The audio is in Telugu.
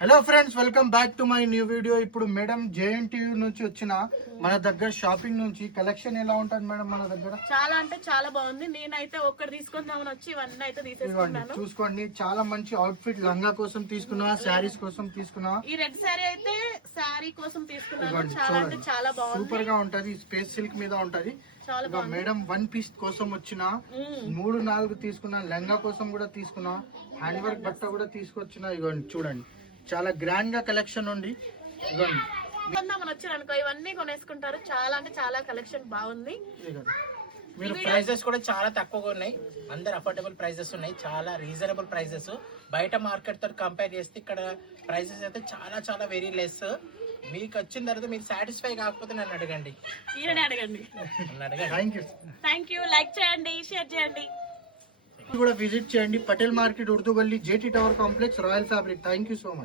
Hello friends, welcome back to my new video. ఇప్పుడు మేడం JNTU నుంచి వచ్చిన మన దగ్గర షాపింగ్ నుంచి కలెక్షన్ ఎలా ఉంటుంది మేడం మన దగ్గర? చాలా అంటే చాలా బాగుంది. నేనైతే ఒక్కటి తీసుకుందామని వచ్చి ఇవన్నీ అయితే తీసేసుకున్నాను. చూసుకోండి, చాలా మంచి అవుట్ ఫిట్ లంగా కోసం తీసుకున్నా, శారీస్ కోసం తీసుకున్నా. ఈ రెడ్ శారీ అయితే శారీ కోసం తీసుకున్నాను. చాలా అంటే చాలా బాగుంది, సూపర్ గా ఉంటది. స్పేస్ సిల్క్ మీద ఉంటది. చాలా బాగుంది. మేడం 1 పీస్ కోసం వచ్చిన 3-4 తీసుకున్నా. లెంగా కోసం కూడా తీసుకున్నా. హ్యాండ్ వర్క్ బట్ట కూడా తీసుకొచ్చిన. ఇవ్వండి చూడండి, చాలా గ్రాండ్ గా కలెక్షన్ ఉంది. ఇవ్వండి వచ్చారు అనుకో, ఇవన్నీ కొనేసుకుంటారు. చాలా అంటే చాలా కలెక్షన్ బాగుంది. మీరు ప్రైజెస్ కూడా చాలా తక్కువగా ఉన్నాయి. అందరు అఫోర్డబుల్ ప్రైజెస్ ఉన్నాయి, చాలా రీజనబుల్ ప్రైజెస్. బయట మార్కెట్ తో కంపేర్ చేస్తే ఇక్కడ ప్రైజెస్ అయితే చాలా చాలా వెరీ లెస్. మీకు వచ్చిన తర్వాత మీరు సాటిస్ఫై కాకపోతే నన్ను అడగండి. Thank you. లైక్ చేయండి, షేర్ చేయండి, కూడా విజిట్ చేయండి. పటేల్ మార్కెట్, ఉర్దూ గల్లీ, JT tower complex, royal fabric. Thank you so much.